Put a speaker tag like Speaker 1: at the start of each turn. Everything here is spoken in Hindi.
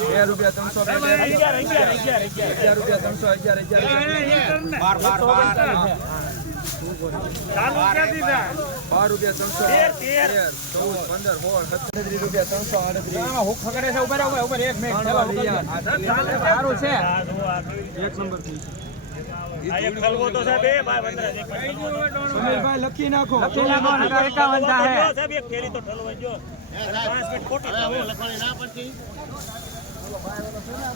Speaker 1: 11 रुपया 300
Speaker 2: 11 रुपया 300
Speaker 1: 11 रुपया
Speaker 3: 300 बार बार बार
Speaker 2: चालू क्या दीदा
Speaker 1: 12 रुपया 300 13 14 15 16 17 रुपया 338
Speaker 3: हां हुक खकड़े से ऊपर ऊपर ऊपर एक मिनट चलो हुक
Speaker 2: आ
Speaker 3: रहा है आ रहा
Speaker 1: है एक नंबर
Speaker 2: कल वो तो
Speaker 3: लकी ना को लकी ना को है
Speaker 2: एक तो ठलवाई जो 5 मिनट खोटी ना बनती バイバイだよ。